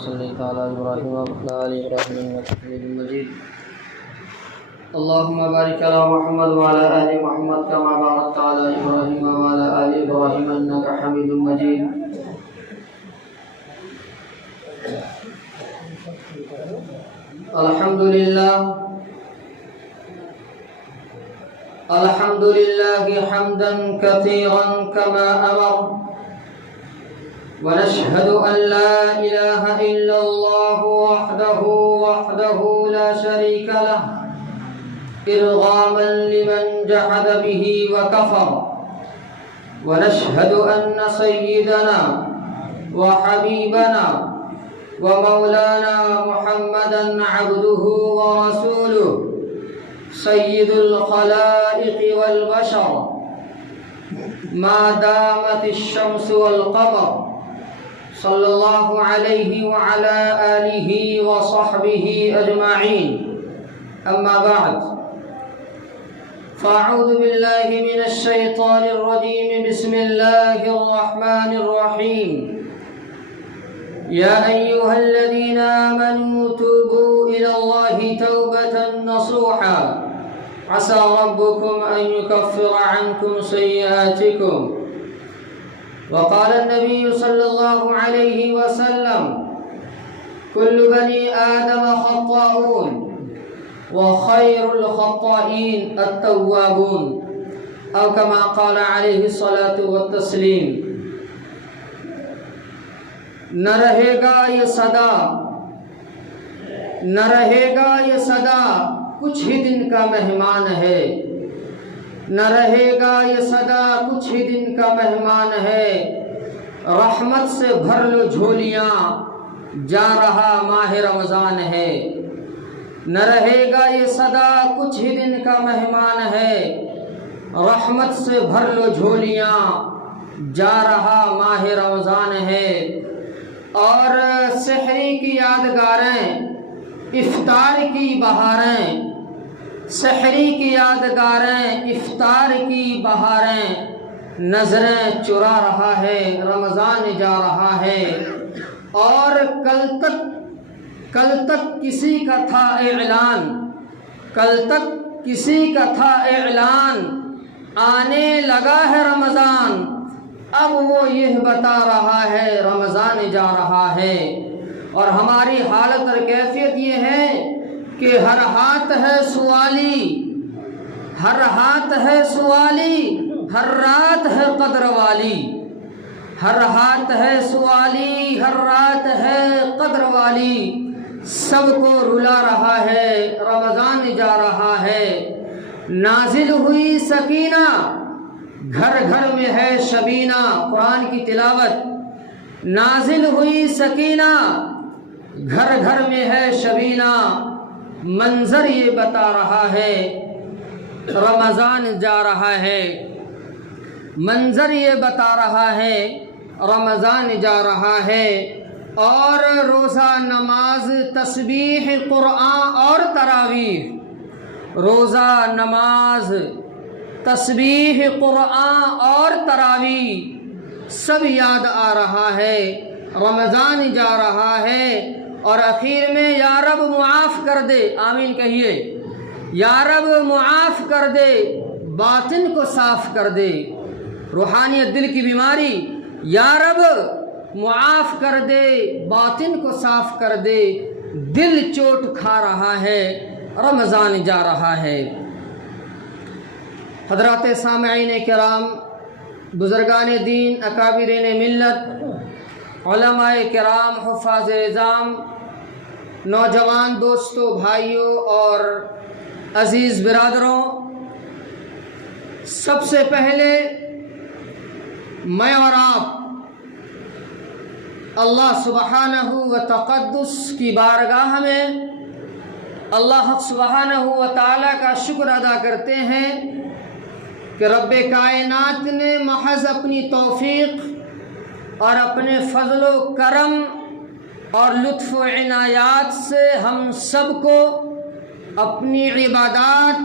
صليت على إبراهيم وعلى آل إبراهيم إنك حميد مجيد. اللهم بارك على محمد وعلى آل محمد كما باركت على إبراهيم وعلى آل إبراهيم إنك حميد مجيد. الحمد لله حمدا كثيرا كما أمر، ونشهد أن لا إله إلا الله وحده لا شريك له إرغاما لمن جحد به وكفر. ونشهد أن سيدنا وحبيبنا ومولانا محمدا عبده ورسوله سيد الخلائق والبشر ما دامت الشمس والقمر، صلى الله عليه وعلى آله وصحبه أجمعين. أما بعد، فأعوذ بالله من الشيطان الرجيم. بسم الله الرحمن الرحيم. يا أيها الذين آمنوا توبوا إلى الله توبة نصوحا عسى ربكم أن يكفر عنكم سيئاتكم. وقال النبي صلى الله عليه وسلم: كل بني آدم خطاؤون وخير الخطائين التوابون، أو كما قال عليه الصلاة والتسليم. نہ رہے گا یہ صدا کچھ ہی دن کا مہمان ہے، نہ رہے گا یہ صدا کچھ ہی دن کا مہمان ہے. رحمت سے بھر لو جھولیاں، جا رہا ماہ رمضان ہے. نہ رہے گا یہ صدا کچھ ہی دن کا مہمان ہے، رحمت سے بھر لو جھولیاں، جا رہا ماہ رمضان ہے. اور سحری کی یادگاریں، افطار کی بہاریں، سحری کی یادگاریں، افطار کی بہاریں، نظریں چرا رہا ہے، رمضان جا رہا ہے. اور کل تک کسی کا تھا اعلان، آنے لگا ہے رمضان، اب وہ یہ بتا رہا ہے رمضان جا رہا ہے. اور ہماری حالت اور کیفیت یہ ہے کہ ہر ہاتھ ہے سوالی، ہر رات ہے قدر والی، ہر ہاتھ ہے سوالی، ہر رات ہے قدر والی. سب کو رلا رہا ہے، رمضان جا رہا ہے. نازل ہوئی سکینہ، گھر گھر میں ہے شبینہ. قرآن کی تلاوت. نازل ہوئی سکینہ، گھر گھر میں ہے شبینہ. منظر یہ بتا رہا ہے رمضان جا رہا ہے. منظر یہ بتا رہا ہے رمضان جا رہا ہے. اور روزہ، نماز، تسبیح، قرآن اور تراویح، روزہ، نماز، تسبیح، قرآن اور تراویح سب یاد آ رہا ہے. رمضان جا رہا ہے. اور اخیر میں یا رب معاف کر دے، آمین کہیے. یا رب معاف کر دے، باطن کو صاف کر دے. روحانیت دل کی بیماری، یا رب معاف کر دے، باطن کو صاف کر دے. دل چوٹ کھا رہا ہے، رمضان جا رہا ہے. حضرات سامعین کرام، بزرگان دین، اکابرین ملت، علماء کرام، حفاظ اعظام، نوجوان دوستوں، بھائیوں اور عزیز برادروں، سب سے پہلے میں اور آپ اللہ سبحانہ و تقدس کی بارگاہ میں اللہ سبحانہ و تعالیٰ کا شکر ادا کرتے ہیں کہ رب کائنات نے محض اپنی توفیق اور اپنے فضل و کرم اور لطف و عنایات سے ہم سب کو اپنی عبادات،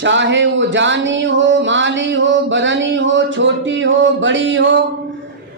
چاہے وہ جانی ہو، مالی ہو، بدنی ہو، چھوٹی ہو، بڑی ہو،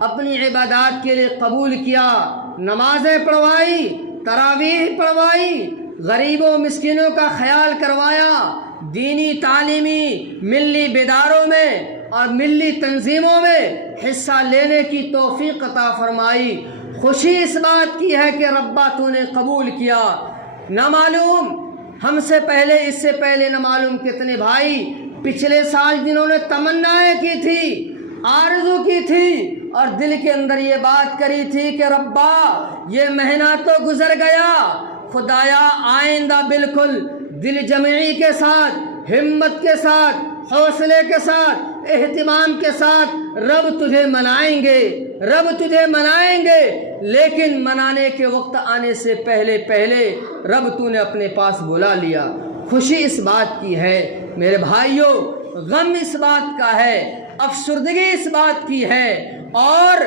اپنی عبادات کے لیے قبول کیا، نمازیں پڑھوائی، تراویح پڑھوائی، غریبوں مسکینوں کا خیال کروایا، دینی تعلیمی ملی بیداروں میں اور ملی تنظیموں میں حصہ لینے کی توفیق عطا فرمائی۔ خوشی اس بات کی ہے کہ ربا تو نے قبول کیا۔ نہ معلوم ہم سے پہلے، اس سے پہلے نہ معلوم کتنے بھائی پچھلے سال جنہوں نے تمنائیں کی تھی، آرزو کی تھی اور دل کے اندر یہ بات کری تھی کہ ربا یہ مہینہ تو گزر گیا، خدایا آئندہ بالکل دل جمعی کے ساتھ، ہمت کے ساتھ، حوصلے کے ساتھ، اہتمام کے ساتھ رب تجھے منائیں گے، رب تجھے منائیں گے، لیکن منانے کے وقت آنے سے پہلے رب تو نے اپنے پاس بلا لیا۔ خوشی اس بات کی ہے میرے بھائیوں، غم اس بات کا ہے، افسردگی اس بات کی ہے، اور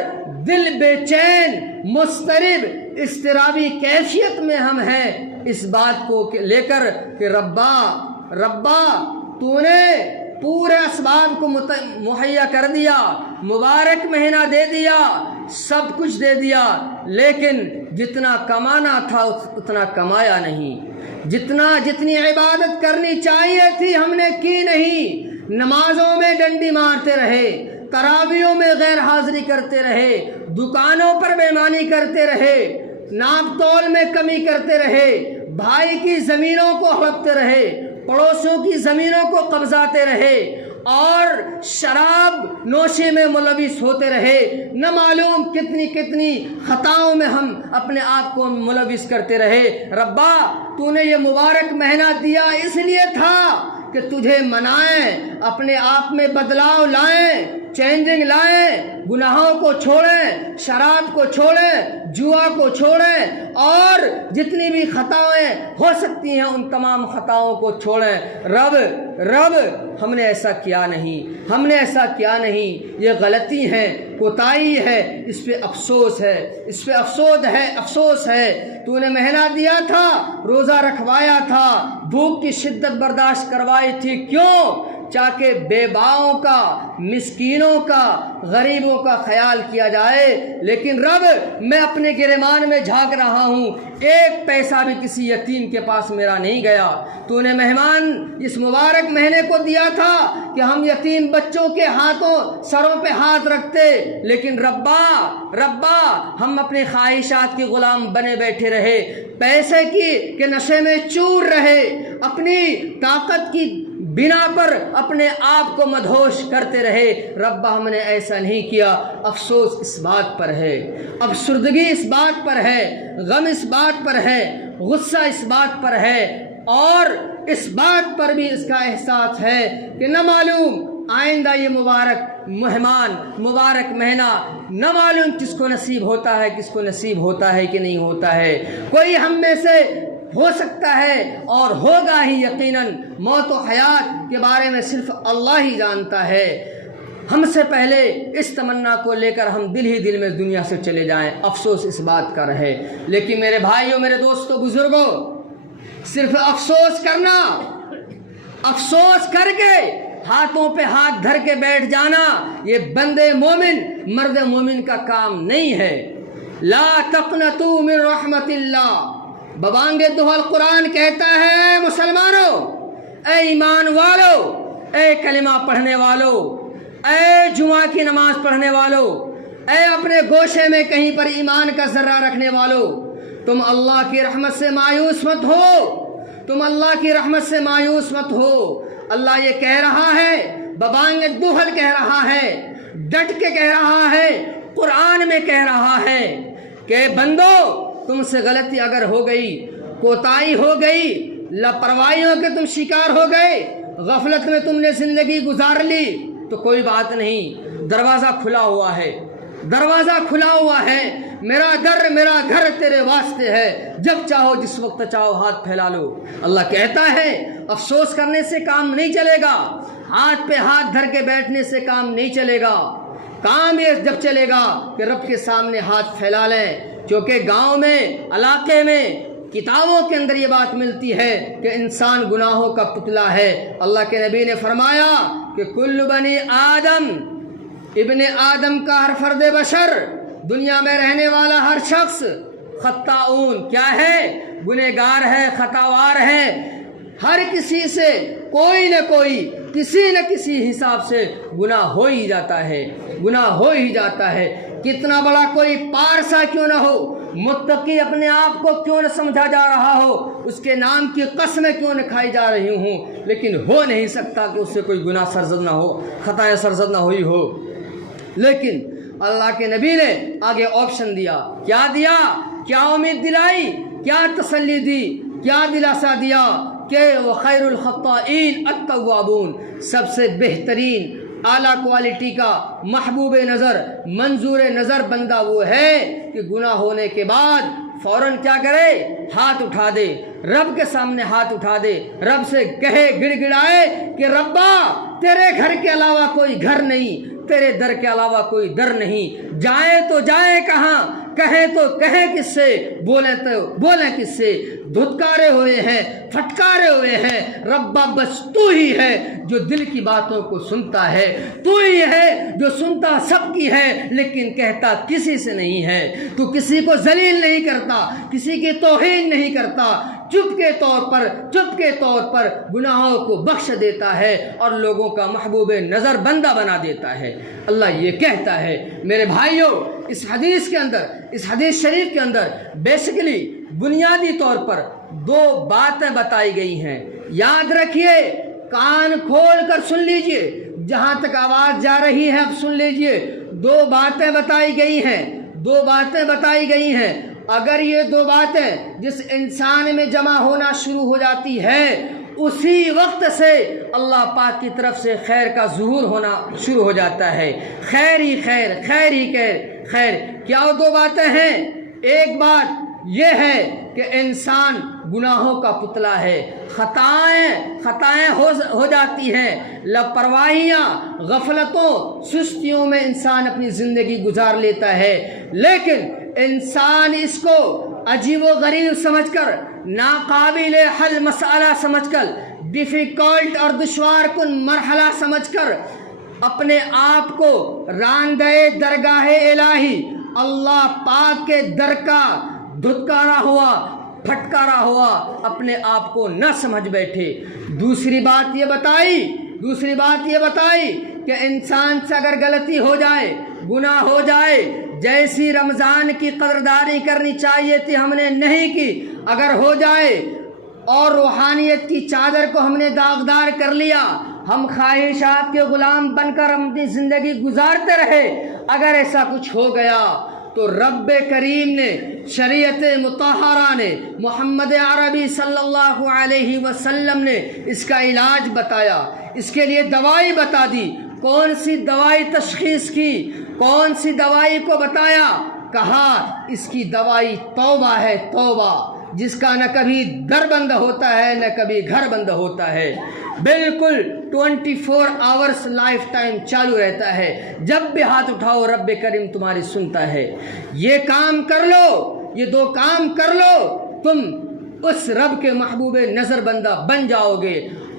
دل بے چین، مضطرب، اضطرابی کیفیت میں ہم ہیں اس بات کو لے کر کہ ربا تو نے پورے اسباب کو مہیا کر دیا، مبارک مہینہ دے دیا، سب کچھ دے دیا، لیکن جتنا کمانا تھا اتنا کمایا نہیں، جتنی عبادت کرنی چاہیے تھی ہم نے کی نہیں، نمازوں میں ڈنڈی مارتے رہے، تراویحوں میں غیر حاضری کرتے رہے، دکانوں پر بے ایمانی کرتے رہے، ناپ تول میں کمی کرتے رہے، بھائی کی زمینوں کو ہڑپتے رہے، پڑوسوں کی زمینوں کو قبضاتے رہے، اور شراب نوشی میں ملوث ہوتے رہے، نہ معلوم کتنی خطاؤں میں ہم اپنے آپ کو ملوث کرتے رہے۔ ربا تو نے یہ مبارک مہینہ دیا اس لیے تھا کہ تجھے منائیں، اپنے آپ میں بدلاؤ لائیں، چینجنگ لائیں، گناہوں کو چھوڑیں، شراب کو چھوڑیں، جوا کو چھوڑیں، اور جتنی بھی خطائیں ہو سکتی ہیں ان تمام خطاؤں کو چھوڑیں۔ رب ہم نے ایسا کیا نہیں، ہم نے ایسا کیا نہیں، یہ غلطی ہے، کوتاہی ہے، اس پہ افسوس ہے، اس پہ افسوس ہے۔ تو نے مہینہ دیا تھا، روزہ رکھوایا تھا، بھوک کی شدت برداشت کروائی تھی، کیوں؟ تاکہ بے باؤں کا، مسکینوں کا، غریبوں کا خیال کیا جائے۔ لیکن رب میں اپنے گریبان میں جھانک رہا ہوں، ایک پیسہ بھی کسی یتیم کے پاس میرا نہیں گیا۔ تو نے مہمان اس مبارک مہینے کو دیا تھا کہ ہم یتیم بچوں کے سروں پہ ہاتھ رکھتے، لیکن ربا ہم اپنی خواہشات کے غلام بنے بیٹھے رہے، پیسے کے نشے میں چور رہے، اپنی طاقت کی بنا پر اپنے آپ کو مدہوش کرتے رہے۔ ربا ہم نے ایسا نہیں کیا۔ افسوس اس بات پر ہے، افسردگی اس بات پر ہے، غم اس بات پر ہے، غصہ اس بات پر ہے، اور اس بات پر بھی اس کا احساس ہے کہ نہ معلوم آئندہ یہ مبارک مہمان، مبارک مہینہ نہ معلوم کس کو نصیب ہوتا ہے، کس کو نصیب ہوتا ہے کہ نہیں ہوتا ہے۔ کوئی ہم میں سے ہو سکتا ہے اور ہوگا ہی یقیناً، موت و حیات کے بارے میں صرف اللہ ہی جانتا ہے۔ ہم سے پہلے اس تمنا کو لے کر ہم دل میں دنیا سے چلے جائیں، افسوس اس بات کا رہے۔ لیکن میرے بھائیوں، میرے دوستوں، بزرگوں، صرف افسوس کرنا، افسوس کر کے ہاتھوں پہ ہاتھ دھر کے بیٹھ جانا، یہ بندے مومن، مرد مومن کا کام نہیں ہے۔ لا تقنطوا من رحمت اللہ، ببانگ دوحل قرآن کہتا ہے مسلمانوں، اے ایمان والو، اے کلمہ پڑھنے والو، اے جمعہ کی نماز پڑھنے والو، اے اپنے گوشے میں کہیں پر ایمان کا ذرہ رکھنے والو، تم اللہ کی رحمت سے مایوس مت ہو، تم اللہ کی رحمت سے مایوس مت ہو۔ اللہ یہ کہہ رہا ہے، ببانگ دوحل کہہ رہا ہے، ڈٹ کے کہہ رہا ہے، قرآن میں کہہ رہا ہے کہ بندو تم سے غلطی اگر ہو گئی، کوتاہی ہو گئی، لاپرواہیوں کے تم شکار ہو گئے، غفلت میں تم نے زندگی گزار لی، تو کوئی بات نہیں، دروازہ کھلا ہوا ہے، دروازہ کھلا ہوا ہے، میرا در میرا گھر تیرے واسطے ہے، جب چاہو جس وقت چاہو ہاتھ پھیلا لو۔ اللہ کہتا ہے افسوس کرنے سے کام نہیں چلے گا، ہاتھ پہ ہاتھ دھر کے بیٹھنے سے کام نہیں چلے گا، کام یہ جب چلے گا کہ رب کے سامنے ہاتھ پھیلا لیں۔ کیونکہ گاؤں میں، علاقے میں، کتابوں کے اندر یہ بات ملتی ہے کہ انسان گناہوں کا پتلا ہے۔ اللہ کے نبی نے فرمایا کہ کل بنی آدم ابن آدم کا ہر فرد بشر، دنیا میں رہنے والا ہر شخص خطاؤن کیا ہے؟ گنہگار ہے، خطاوار ہے۔ ہر کسی سے کوئی نہ کوئی کسی نہ کسی حساب سے گناہ ہو ہی جاتا ہے، گناہ ہو ہی جاتا ہے۔ کتنا بڑا کوئی پارسا کیوں نہ ہو، متقی اپنے آپ کو کیوں نہ سمجھا جا رہا ہو، اس کے نام کی قسمیں کیوں نہ کھائی جا رہی ہوں، لیکن ہو نہیں سکتا کہ اس سے کوئی گناہ سرزد نہ ہو، خطائیں سرزد نہ ہوئی ہو۔ لیکن اللہ کے نبی نے آگے آپشن دیا، کیا دیا؟ کیا امید دلائی، کیا تسلی دی، کیا دلاسا دیا کہ وخیر الخطائین التوابون، سب سے بہترین اعلیٰ کوالٹی کا محبوب نظر منظور نظر بندہ وہ ہے کہ گناہ ہونے کے بعد فوراً کیا کرے؟ ہاتھ اٹھا دے، رب کے سامنے ہاتھ اٹھا دے، رب سے کہے، گڑ گڑائے کہ ربا تیرے گھر کے علاوہ کوئی گھر نہیں، تیرے در کے علاوہ کوئی در نہیں، جائے تو جائے کہاں، کہیں تو کہیں کس سے، بولیں تو بولیں کس سے، دھتکارے ہوئے ہیں، پھٹکارے ہوئے ہیں، ربا بس تو ہی ہے جو دل کی باتوں کو سنتا ہے، تو ہی ہے جو سنتا سب کی ہے لیکن کہتا کسی سے نہیں ہے، تو کسی کو ذلیل نہیں کرتا، کسی کی توہین نہیں کرتا، چپ کے طور پر گناہوں کو بخش دیتا ہے اور لوگوں کا محبوب نظر بندہ بنا دیتا ہے۔ اللہ یہ کہتا ہے میرے بھائیوں، اس حدیث شریف کے اندر بیسیکلی بنیادی طور پر دو باتیں بتائی گئی ہیں، یاد رکھیے، کان کھول کر سن لیجئے، جہاں تک آواز جا رہی ہے اب سن لیجئے، دو باتیں بتائی گئی ہیں۔ اگر یہ دو باتیں جس انسان میں جمع ہونا شروع ہو جاتی ہے، اسی وقت سے اللہ پاک کی طرف سے خیر کا ظہور ہونا شروع ہو جاتا ہے، خیر ہی خیر، خیر ہی خیر۔ کیا وہ دو باتیں ہیں؟ ایک بات یہ ہے کہ انسان گناہوں کا پتلا ہے، خطائیں ہو جاتی ہیں، لاپرواہیاں، غفلتوں، سستیوں میں انسان اپنی زندگی گزار لیتا ہے، لیکن انسان اس کو عجیب و غریب سمجھ کر، ناقابل حل مسئلہ سمجھ کر، ڈیفیکلٹ اور دشوار کن مرحلہ سمجھ کر اپنے آپ کو راندہ درگاہ الہی اللہ پاک کے در کا دھتکارا ہوا، پھٹکارا ہوا اپنے آپ کو نہ سمجھ بیٹھے۔ دوسری بات یہ بتائی کہ انسان سے اگر غلطی ہو جائے، گناہ ہو جائے، جیسی رمضان کی قدردانی کرنی چاہیے تھی ہم نے نہیں کی، اگر ہو جائے اور روحانیت کی چادر کو ہم نے داغدار کر لیا، ہم خواہشات کے غلام بن کر اپنی زندگی گزارتے رہے، اگر ایسا کچھ ہو گیا تو رب کریم نے، شریعت مطہرہ نے، محمد عربی صلی اللہ علیہ وسلم نے اس کا علاج بتایا، اس کے لیے دوائی بتا دی۔ کون سی دوائی تشخیص کی، کون سی دوائی کو بتایا؟ کہا اس کی دوائی توبہ ہے، توبہ، جس کا نہ کبھی در بند ہوتا ہے نہ کبھی گھر بند ہوتا ہے، بالکل 24 آورس لائف ٹائم چالو رہتا ہے، جب بھی ہاتھ اٹھاؤ رب کریم تمہاری سنتا ہے۔ یہ کام کر لو، یہ دو کام کر لو، تم اس رب کے محبوب نظر بندہ بن جاؤ گے،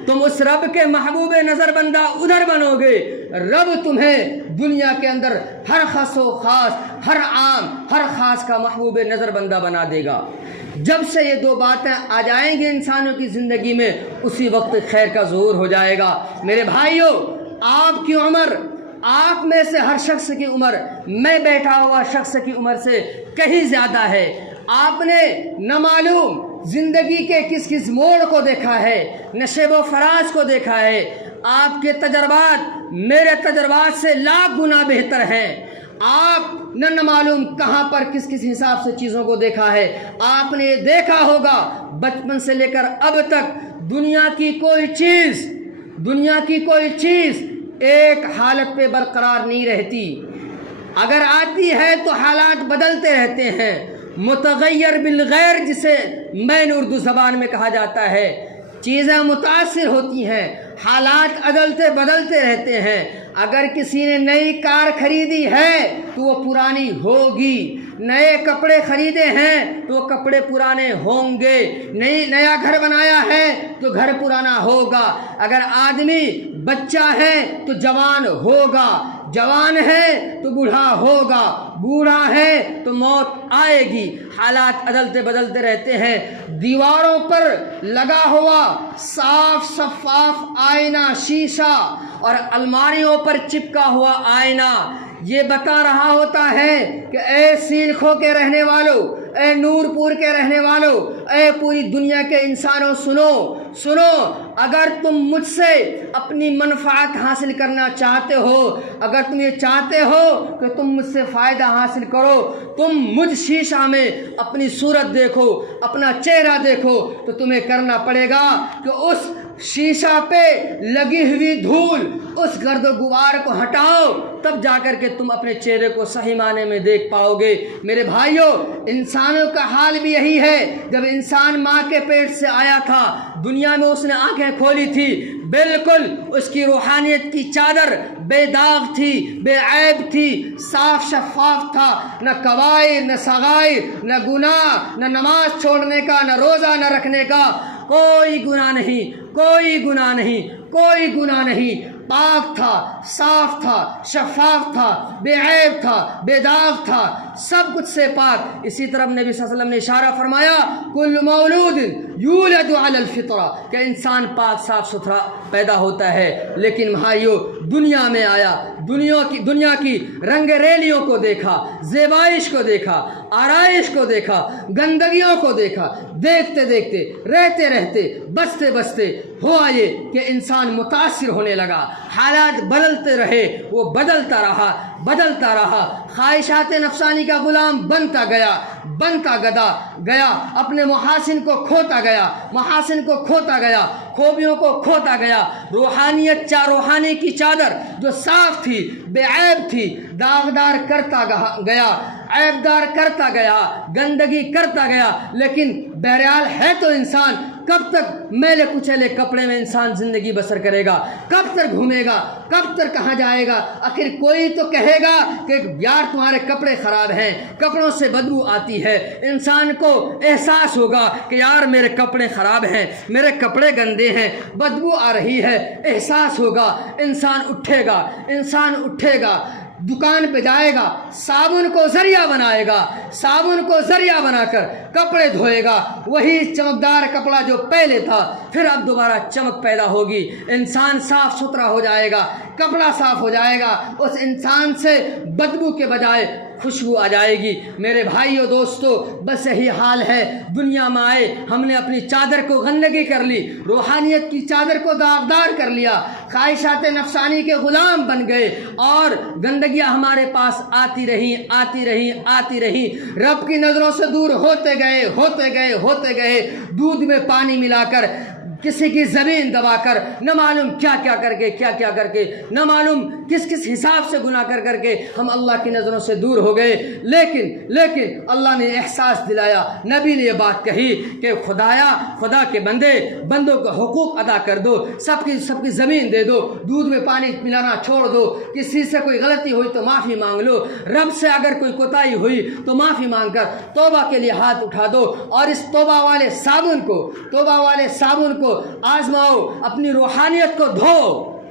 تم اس رب کے محبوب نظر بندہ ادھر بنو گے، رب تمہیں دنیا کے اندر ہر خاص و خاص، ہر عام، ہر خاص کا محبوب نظر بندہ بنا دے گا۔ جب سے یہ دو باتیں آ جائیں گی انسانوں کی زندگی میں، اسی وقت خیر کا ظہور ہو جائے گا۔ میرے بھائیوں، آپ کی عمر، آپ میں سے ہر شخص کی عمر میں بیٹھا ہوا شخص کی عمر سے کہیں زیادہ ہے۔ آپ نے نہ معلوم زندگی کے کس موڑ کو دیکھا ہے، نشیب و فراز کو دیکھا ہے۔ آپ کے تجربات میرے تجربات سے لاکھ گنا بہتر ہیں۔ آپ نہ معلوم کہاں پر کس حساب سے چیزوں کو دیکھا ہے۔ آپ نے یہ دیکھا ہوگا بچپن سے لے کر اب تک دنیا کی کوئی چیز ایک حالت پہ برقرار نہیں رہتی، اگر آتی ہے تو حالات بدلتے رہتے ہیں۔ متغیر بالغیر جسے مین اردو زبان میں کہا جاتا ہے، چیزیں متاثر ہوتی ہیں، حالات عدلتے بدلتے رہتے ہیں۔ اگر کسی نے نئی کار خریدی ہے تو وہ پرانی ہوگی، نئے کپڑے خریدے ہیں تو وہ کپڑے پرانے ہوں گے، نیا گھر بنایا ہے تو گھر پرانا ہوگا، اگر آدمی بچہ ہے تو جوان ہوگا۔ جوان ہے تو بوڑھا ہوگا، بوڑھا ہے تو موت آئے گی۔ حالات بدلتے بدلتے رہتے ہیں۔ دیواروں پر لگا ہوا صاف شفاف آئینہ شیشہ اور الماریوں پر چپکا ہوا آئینہ یہ بتا رہا ہوتا ہے کہ اے سیلکھوں کے رہنے والوں، اے نور پور کے رہنے والوں، اے پوری دنیا کے انسانوں، سنو، اگر تم مجھ سے اپنی منفعت حاصل کرنا چاہتے ہو، اگر تم یہ چاہتے ہو کہ تم مجھ سے فائدہ حاصل کرو، تم مجھ شیشہ میں اپنی صورت دیکھو، اپنا چہرہ دیکھو، تو تمہیں کرنا پڑے گا کہ اس شیشہ پہ لگی ہوئی دھول، اس گرد و غبار کو ہٹاؤ، تب جا کر کے تم اپنے چہرے کو صحیح معنی میں دیکھ پاؤ گے۔ میرے بھائیوں، انسانوں کا حال بھی یہی ہے۔ جب انسان ماں کے پیٹ سے آیا تھا، دنیا میں اس نے آنکھیں کھولی تھی، بالکل اس کی روحانیت کی چادر بے داغ تھی، بے عیب تھی، صاف شفاف تھا، نہ کبائر نہ صغائر، نہ گناہ، نہ نماز چھوڑنے کا، نہ روزہ نہ رکھنے کا، کوئی گناہ نہیں، کوئی گناہ نہیں، کوئی گناہ نہیں، پاک تھا، صاف تھا، شفاف تھا، بے عیب تھا، بے داغ تھا، سب کچھ سے پاک۔ اسی طرح نبی صلی اللہ علیہ وسلم نے اشارہ فرمایا کل مولود یولد علی الفطرہ، کہ انسان پاک صاف ستھرا پیدا ہوتا ہے۔ لیکن بھائیو، دنیا میں آیا، دنیا کی رنگ ریلیوں کو دیکھا، زیبائش کو دیکھا، آرائش کو دیکھا، گندگیوں کو دیکھا، دیکھتے دیکھتے، رہتے رہتے، بستے بستے ہوا یہ کہ انسان متاثر ہونے لگا۔ حالات بدلتے رہے، وہ بدلتا رہا، خواہشات نفسانی کا غلام بنتا گیا، اپنے محاسن کو کھوتا گیا، خوبیوں کو کھوتا گیا۔ روحانی کی چادر جو صاف تھی، بے عیب تھی، داغدار کرتا گیا، عیبدار کرتا گیا، گندگی کرتا گیا۔ لیکن بہرحال ہے تو انسان، کب تک میلے کچیلے کپڑے میں انسان زندگی بسر کرے گا؟ کب تک گھومے گا؟ کب تک کہاں جائے گا؟ آخر کوئی تو کہے گا کہ یار تمہارے کپڑے خراب ہیں، کپڑوں سے بدبو آتی ہے۔ انسان کو احساس ہوگا کہ یار میرے کپڑے خراب ہیں، میرے کپڑے گندے ہیں، بدبو آ رہی ہے، احساس ہوگا۔ انسان اٹھے گا، دکان پہ جائے گا، صابن کو ذریعہ بنا کر کپڑے دھوئے گا، وہی چمکدار کپڑا جو پہلے تھا، پھر اب دوبارہ چمک پیدا ہوگی۔ انسان صاف ستھرا ہو جائے گا، کپڑا صاف ہو جائے گا، اس انسان سے بدبو کے بجائے خوشبو آ جائے گی۔ میرے بھائیو دوستو، بس یہی حال ہے۔ دنیا میں آئے، ہم نے اپنی چادر کو گندگی کر لی، روحانیت کی چادر کو داغدار کر لیا، خواہشات نفسانی کے غلام بن گئے، اور گندگیاں ہمارے پاس آتی رہی، رب کی نظروں سے دور ہوتے گئے، دودھ میں پانی ملا کر، کسی کی زمین دبا کر، نہ معلوم کیا کر کے، نہ معلوم کس حساب سے گناہ کر کے ہم اللہ کی نظروں سے دور ہو گئے۔ لیکن اللہ نے احساس دلایا، نبی نے یہ بات کہی کہ خدا کے بندوں کو حقوق ادا کر دو، سب کی زمین دے دو، دودھ میں پانی ملانا چھوڑ دو، کسی سے کوئی غلطی ہوئی تو معافی مانگ لو، رب سے اگر کوئی کوتاہی ہوئی تو معافی مانگ کر توبہ کے لیے ہاتھ اٹھا دو، اور اس توبہ والے صابن کو آزماؤ، اپنی روحانیت کو دھو۔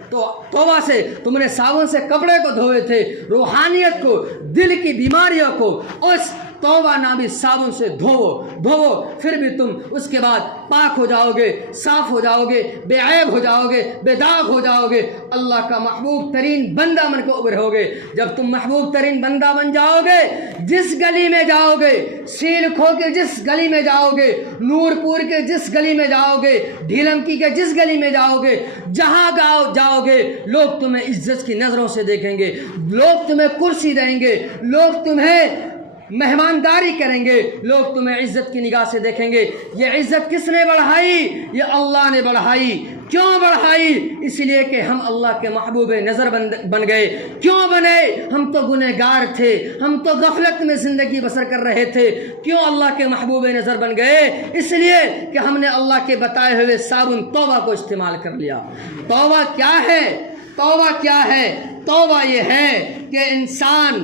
تو توبہ سے تم نے صابن سے کپڑے کو دھوئے تھے، روحانیت کو، دل کی بیماریوں کو اس توبہ نامی صابن سے دھوو، پھر بھی تم اس کے بعد پاک ہو جاؤ گے، صاف ہو جاؤ گے، بے عیب ہو جاؤ گے، بے داغ ہو جاؤ گے، اللہ کا محبوب ترین بندہ بن کے ابھرو گے۔ جب تم محبوب ترین بندہ بن جاؤ گے، جس گلی میں جاؤ گے، سیلکھوں کے جس گلی میں جاؤ گے، نور پور کے جس گلی میں جاؤ گے، ڈھیلمکی کے جس گلی میں جاؤ گے، جہاں جاؤ گے، لوگ تمہیں عزت کی نظروں سے دیکھیں گے، لوگ تمہیں کرسی دیں گے، لوگ تمہیں مہمانداری کریں گے، لوگ تمہیں عزت کی نگاہ سے دیکھیں گے۔ یہ عزت کس نے بڑھائی؟ یہ اللہ نے بڑھائی۔ کیوں بڑھائی؟ اس لیے کہ ہم اللہ کے محبوب نظر بن گئے۔ کیوں بنے؟ ہم تو گنہگار تھے، ہم تو غفلت میں زندگی بسر کر رہے تھے۔ کیوں اللہ کے محبوب نظر بن گئے؟ اس لیے کہ ہم نے اللہ کے بتائے ہوئے صابن توبہ کو استعمال کر لیا۔ توبہ کیا ہے؟ توبہ یہ ہے کہ انسان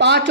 5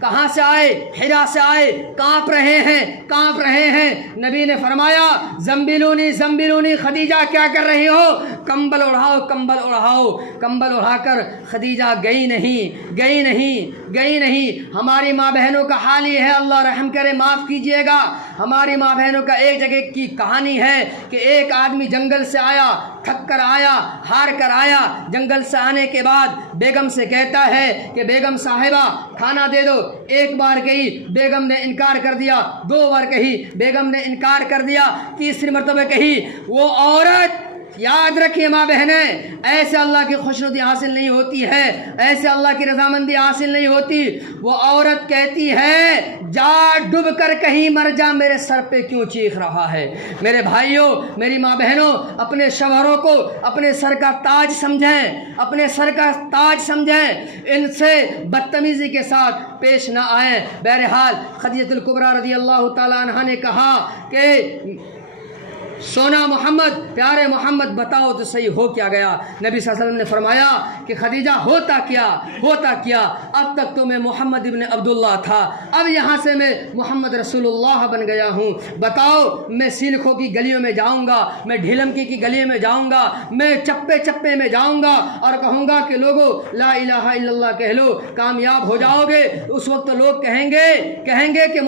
کہاں سے آئے؟ حرا سے آئے، کانپ رہے ہیں۔ نبی نے فرمایا زمبلونی زمبلونی، خدیجہ کیا کر رہی ہو؟ کمبل اڑاؤ، کمبل اڑاؤ۔ کمبل اڑا کر خدیجہ گئی نہیں۔ ہماری ماں بہنوں کا حال یہ ہے، اللہ رحم کرے، معاف کیجئے گا، ہماری ماں بہنوں کا ایک جگہ کی کہانی ہے کہ ایک آدمی جنگل سے آیا، تھک کر آیا، ہار کر آیا۔ جنگل سے آنے کے بعد بیگم سے کہتا ہے کہ بیگم صاحبہ کھانا دے دو۔ ایک بار کہی، بیگم نے انکار کر دیا، 2 بار کہی، بیگم نے انکار کر دیا، تیسری مرتبہ کہی۔ وہ عورت، یاد رکھیے ماں بہنیں، ایسے اللہ کی خوشنودی حاصل نہیں ہوتی ہے، ایسے اللہ کی رضامندی حاصل نہیں ہوتی۔ وہ عورت کہتی ہے جا ڈوب کر کہیں مر جا، میرے سر پہ کیوں چیخ رہا ہے؟ میرے بھائیوں، میری ماں بہنوں، اپنے شوہروں کو اپنے سر کا تاج سمجھیں، اپنے سر کا تاج سمجھیں، ان سے بدتمیزی کے ساتھ پیش نہ آئیں۔ بہرحال خدیجہ الکبریٰ رضی اللہ تعالیٰ عنہا نے کہا کہ سونا محمد، پیارے محمد، بتاؤ تو صحیح ہو کیا گیا؟ نبی صلی اللہ علیہ وسلم نے فرمایا کہ خدیجہ ہوتا کیا، اب تک تو میں محمد ابن عبداللہ تھا، اب یہاں سے میں محمد رسول اللہ بن گیا ہوں۔ بتاؤ، میں سینکھوں کی گلیوں میں جاؤں گا، میں ڈھیلمکی کی گلیوں میں جاؤں گا، میں چپے میں جاؤں گا اور کہوں گا کہ لوگوں لا الہ الا اللہ کہہ لو، کامیاب ہو جاؤ گے۔ اس وقت لوگ کہیں گے کہ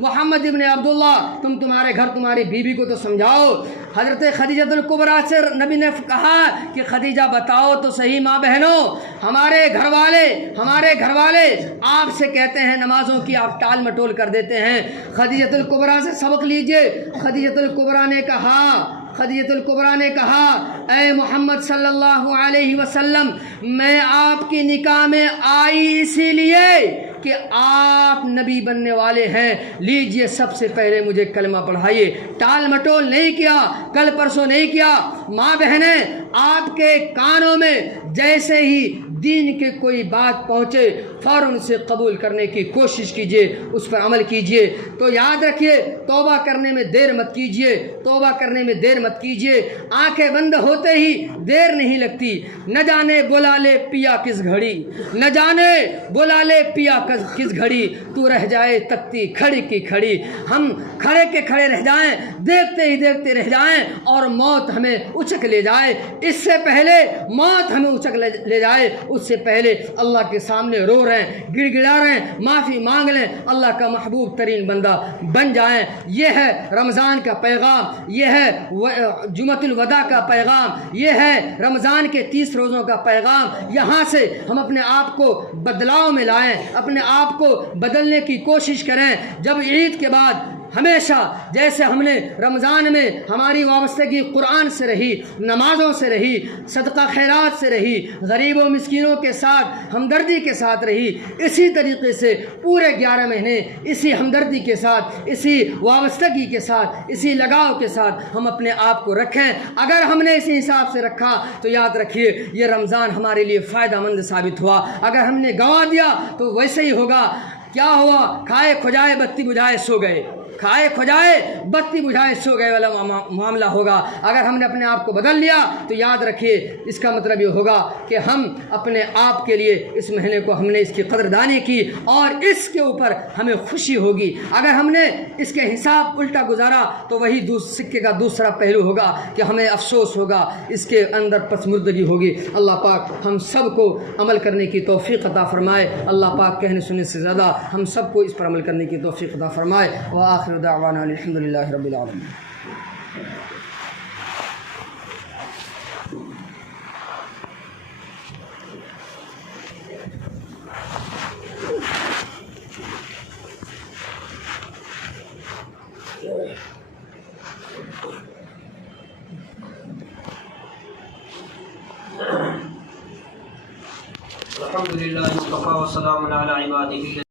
محمد ابن عبداللہ، تمہارے گھر تمہاری بیوی کو تو سمجھاؤ۔ حضرت خدیجہ الکبریٰ سے نبی نے کہا کہ خدیجہ بتاؤ تو صحیح ماں بہنوں، ہمارے گھر والے آپ سے کہتے ہیں نمازوں کی آپ ٹال مٹول کر دیتے ہیں۔ خدیجہ الکبریٰ سے سبق لیجئے۔ خدیجہ الکبریٰ نے کہا اے محمد صلی اللہ علیہ وسلم، میں آپ کی نکاح میں آئی اسی لیے کہ آپ نبی بننے والے ہیں، لیجئے سب سے پہلے مجھے کلمہ پڑھائیے۔ ٹال مٹول نہیں کیا، کل پرسوں نہیں کیا۔ ماں بہنیں، آپ کے کانوں میں جیسے ہی دین کے کوئی بات پہنچے فوراً اسے قبول کرنے کی کوشش کیجئے، اس پر عمل کیجئے۔ تو یاد رکھیے، توبہ کرنے میں دیر مت کیجئے، آنکھیں بند ہوتے ہی دیر نہیں لگتی۔ نہ جانے بلا لے پیا کس گھڑی، تو رہ جائے تکتی کھڑی کی کھڑی۔ ہم کھڑے کے کھڑے رہ جائیں، دیکھتے ہی دیکھتے رہ جائیں اور موت ہمیں اچک لے جائے۔ اس سے پہلے موت ہمیں اچک لے جائے، اس سے پہلے اللہ کے سامنے رو رہے ہیں، گڑ گڑا رہے ہیں، معافی مانگ لیں، اللہ کا محبوب ترین بندہ بن جائیں۔ یہ ہے رمضان کا پیغام، یہ ہے جمعۃ الوداع کا پیغام، یہ ہے رمضان کے 30 روزوں کا پیغام۔ یہاں سے ہم اپنے آپ کو بدلاؤ میں لائیں، اپنے آپ کو بدلنے کی کوشش کریں۔ جب عید کے بعد ہمیشہ جیسے ہم نے رمضان میں ہماری وابستگی قرآن سے رہی، نمازوں سے رہی، صدقہ خیرات سے رہی، غریب و مسکینوں کے ساتھ ہمدردی کے ساتھ رہی، اسی طریقے سے پورے 11 مہینے اسی ہمدردی کے ساتھ، اسی وابستگی کے ساتھ، اسی لگاؤ کے ساتھ ہم اپنے آپ کو رکھیں۔ اگر ہم نے اسی حساب سے رکھا تو یاد رکھیے یہ رمضان ہمارے لیے فائدہ مند ثابت ہوا۔ اگر ہم نے گنوا دیا تو ویسے ہی ہوگا۔ کیا ہوا؟ کھائے کھجائے بتی بجھائے سو گئے، کھائے کھجائے بتی بجھائے سو گئے والا معاملہ ہوگا۔ اگر ہم نے اپنے آپ کو بدل لیا تو یاد رکھیے اس کا مطلب یہ ہوگا کہ ہم اپنے آپ کے لیے اس مہینے کو ہم نے اس کی قدردانی کی اور اس کے اوپر ہمیں خوشی ہوگی۔ اگر ہم نے اس کے حساب الٹا گزارا تو وہی سکے کا دوسرا پہلو ہوگا کہ ہمیں افسوس ہوگا، اس کے اندر پسمردگی ہوگی۔ اللہ پاک ہم سب کو عمل کرنے کی توفیق عطا فرمائے۔ اللہ پاک کہنے سننے سے زیادہ ہم سب کو اس پر عمل کرنے کی توفیق عطا فرمائے۔ وآخر دعوانا الحمد للہ رب العالمین۔ الحمد للہ وکفی وسلام علی عبادہ